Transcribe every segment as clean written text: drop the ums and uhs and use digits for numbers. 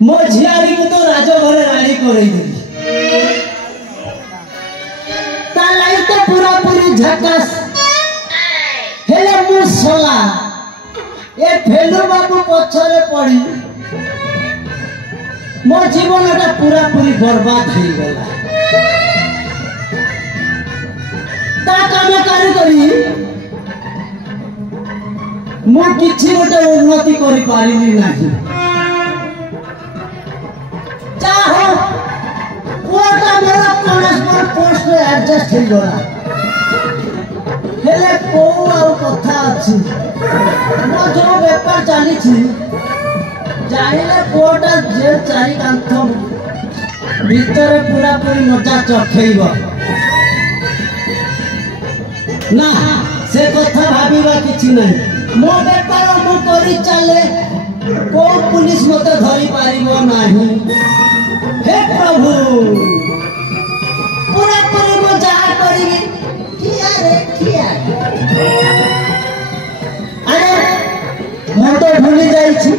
मो झियारी को तो राजघर राणी करई तो पूरा पूरी झकास हेले मु सोला ए फेलु बाबू पछरे पड़ी मो जीवनटा पूरा पूरी बर्बाद हो गला ता काम करी मु किछि गोटे उन्नति करि पारिनी नाही चाहो कोटा मेरा कॉन्स्टेबल पोस्ट में एडजस्ट हो गला हेले को आउ कथा अछि मो जो व्यापार चली छी जाइले कोटा जे चारि कांथ भीतर पूरा पूरी मजा चखेइबो ना से कथा भाबीबा किछि नहीं मो बेपार मो करी चले को पुलिस मते धरी पारिबो नाही हे प्रभु पूरा पूरी मो जा करिबी किया रे किया अरे मो तो भूली जाई छी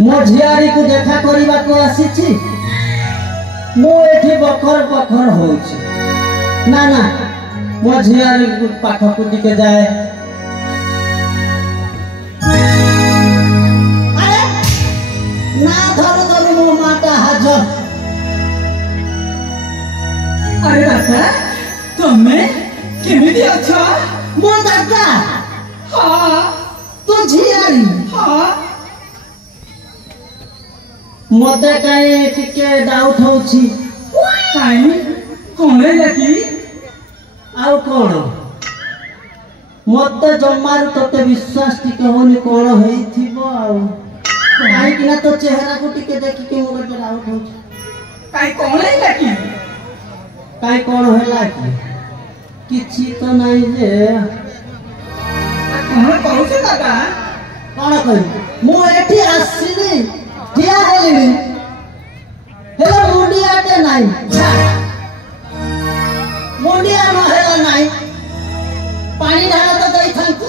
मो झियारी को देखा करिबा को आसी छी मो एठी बखर बखर होई छी ना ना मो झियारी पाख को टिके जाए अरे ना धरो धरो मो माता हाजर अरे दादा तुमे केमिति अछ मो दादा हां तो झियारी हां मते काई टिके डाउट होछि काई कोने लगी आउ कोन मते जम्मार तते विश्वास टिके होनी कोन हेइथिबो आउ काई किना तो चेहरा को टिके देखि के मो गटे डाउट होछि काई कोने लगी काई कोन होला कि किछि तो नाही जे कोन कहू दादा कोन कहि मो एठी आसीनी ठिया हेलिनी हेला मुंडियाटे नाही मुंडिया न हेला नाही पानी ढाला तो दई थांतु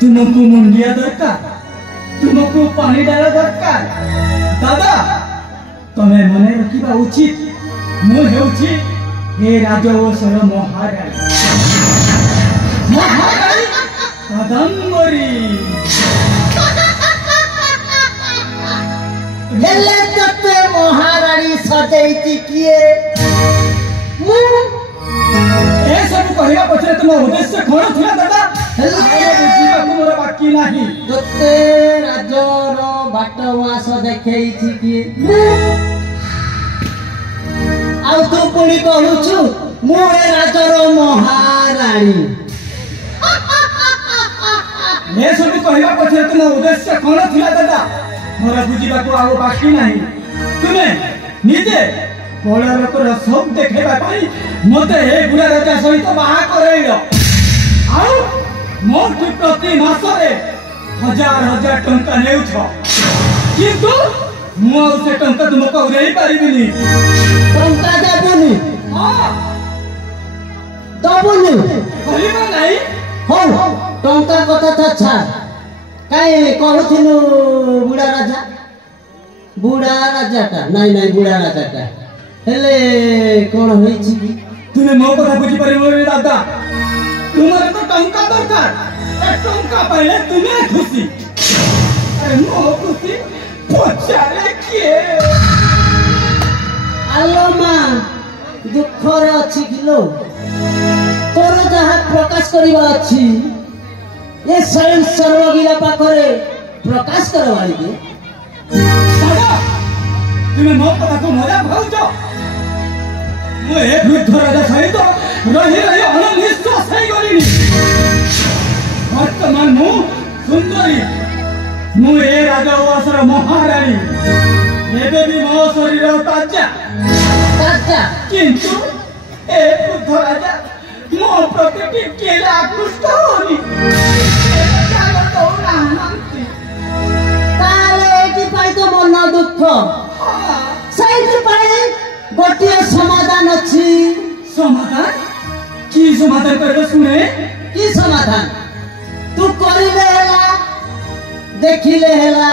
तुमको मुंडिया दरकार तुमको पानी डाला दरकार दादा तमे मने रखिबा उचित मो हेउछि हे राजवंशर महारानी महारानी कादम्बरी हेले तते महारानी सदैति किए मु ए सब कहिया पछरे तुम उद्देश्य कोन थिला दादा हेले बुझिबा मोर बाकी नाही तते राजर बाटवास देखैछि किए आउ तू पुणी कहूछु मु ए राजर महारानी ए सब कहिया पछरे तुम उद्देश्य कोन थिला दादा मोर बुझिबा को आउ बाकी नाही तुमे निजे बड़ा लोकर सब देखेबा पाई मते ए बुढ़ा राजा सहित बाहा करैलो आउ मोर की प्रति मासरे हजार हजार टंका नेउ छ किंतु मु से टंका तुमको देई पारिबिनी टंका देबुनी हां दबुनी कहलिबा नाही हो टंका कथा था छा काई कहूथिनु बुढ़ा राजा का नहीं नहीं बुढ़ा राजा का हेले कौन होइछि कि तुमे मो कथा बुझी परिबो रे दादा तुम्हारे तो टंका दरकार ए टंका पाइले तुमे खुशी अरे मो खुशी पचारे किए आलो मां दुख रे अछि किलो तोर जहा प्रकाश करिबा अछि ये स्वयं सर्वगिला पाखरे प्रकाश करवाली के दादा तुमे मो कथा को मजा भाउचो मु ए वृद्ध राजा सहित रही रही अनिश्वास हो गलिनी वर्तमान मु सुंदरी मु ए राजवासर महारानी एबे भी मो शरीर ताजा ताजा किंतु ए वृद्ध राजा मो प्रति टिके आकृष्ट होनी जानो तो नाहंती ताले एटी पाई तो मन दुख सही पाई गोटिए समाधान अछि समाधान की समाधान करबो सुने की समाधान तू करिले हेला देखिले हेला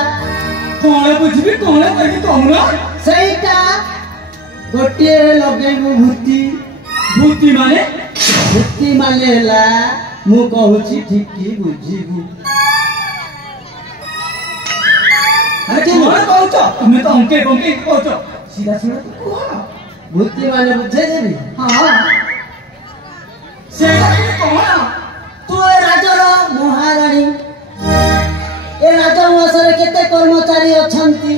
कोणे बुझबी कोणे करबी तोमरा सहीटा गोटिए लगेबू भूति भूति माने हेला मु कहूची ठीक की बुझिबू अरे कोणे कहउछ तुमे तो अंके बंके कहउछ सीधा सीधा तू कह भूति माने बुझे देबी हां सेटा की कोना तू ए राजर महारानी ए राजवंशरे केते कर्मचारी अछंती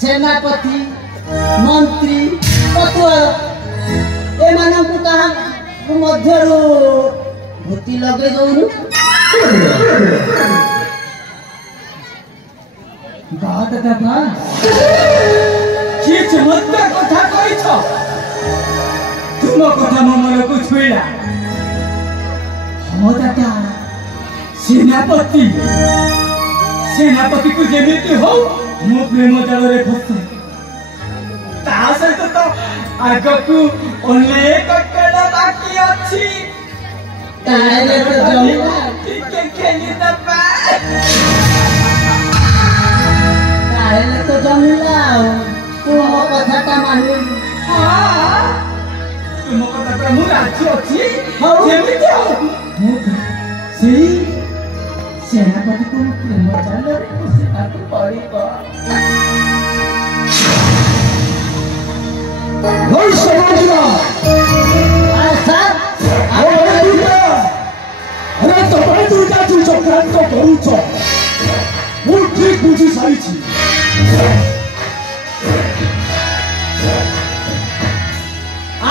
सेनापति मंत्री पटुआल ए मानकु कहा मध्यरु भूति लगे दउनु बात दादा की चमत्कार कथा कहिछ तुम कथा मो मन को छुईला हो दादा सेनापति सेनापति को जेमिति हो मो प्रेम जाल रे फसे ता सहित तो आगकू अनेक कला बाकी अछि ताले तो जमुला के खेली दबा ताले तो जमुला तू मो कथाटा मानु हां तुम कथा पर मु राजी अछि हो जेमिति हो मु सेई सेनापति को प्रेम जाल रे फसे ताकू पड़िबो Noi समाजला आसा अरे दुर्गा अरे तपाईं दुर्गा तू चक्रांत करूछ मु ठीक बुझी सारिछि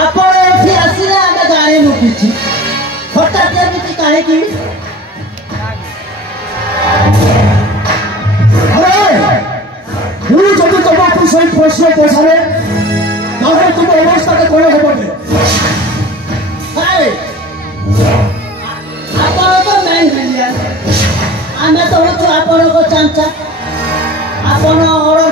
आपण एठी आसिले आमे गाणी मुकिछि हठात एमिति काहे कि अरे मु जदि तमाकू सही प्रश्न पछारे ताहे तुम अवस्था के कोन हेबने हाय आपण तो मैन मिलिया आमे तो होतो आपण को चांचा आपण और